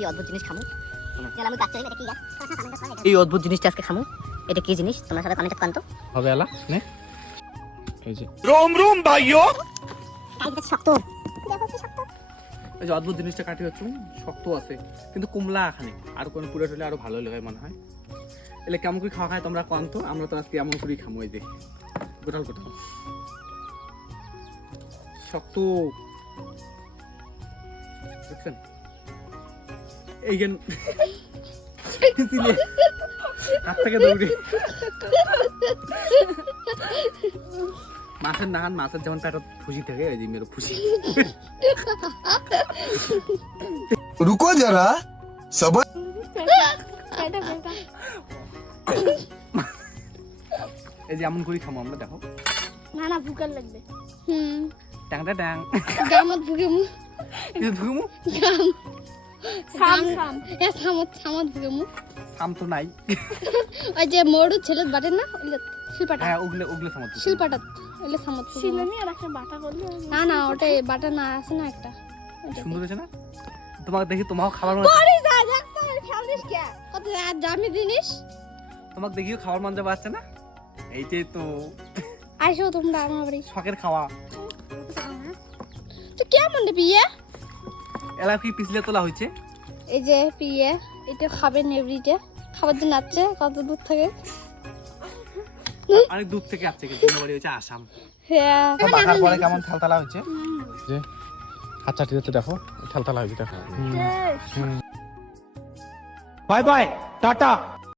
কি অদ্ভুত জিনিস খামু চল আমি কাচ্চা এটা কি গাছ এই অদ্ভুত জিনিসটা আজকে খামু এটা কি জিনিস তোমরা সবাই কমেন্টে কান্ত হবে আলা নে এই যে रोम रोम भाइयों কাইটা শক্ত দেখো কি শক্ত এই যে অদ্ভুত জিনিসটা কাটি হচ্ছে শক্ত আছে কিন্তু কুমলা খানি আর কোন পুরো হলে আরো ভালো লাগে মনে হয় এলে কেমন করে খাওয়া খায় তোমরা কোন তো আমরা তো আজকে এমন করেই খামো এই যে গোটাল গোটাল শক্ত দেখছেন এই গেন হাত থেকে দৌড়ে মাছের নাহান মাছের যেমন পেটত ফুসি থাকে ওই যে মেরো ফুসি रुको जरा सबर এই যে এমন করে খামো আমরা দেখো না না ভুকার লাগবে ট্যাংটা ট্যাং গামত ভুগেমু এই ধুমু গাম সাম সাম এ সামত সামত ভুগেমু সাম তো নাই ওই যে মোড়ু ছেলে বাটে না ওইলে শিলপাটা হ্যাঁ ওগুলো ওগুলো সামত শিলপাটা ওইলে সামত শিলনি আর একটা বাটা করলে না না ওটাই বাটা না আছে না একটা সুন্দর হয়েছে না তোমাকে দেখি তোমাও খাবার মন পরে যা দেখতে খেলিস কে কত দামি জিনিস তোমাকে দেখিও খাবার মন যাবে আসছে না এইটাই তো আইসো তোমরা আমার বাড়ি শখের খাওয়া তো কেমন রে পিয়ে এলা কি পিছলে তোলা হয়েছে এই যে পিয়ে এটা খাবে নেবরিটা খাবার জন্য আসছে কত দূর থেকে অনেক দূর থেকে আসছে কিন্তু বাড়ি হচ্ছে আসাম হ্যাঁ পাখার পরে কেমন থালতালা হচ্ছে যে হাত চাটি হচ্ছে দেখো থালতালা হয়েছে দেখো बाय बाय टाटा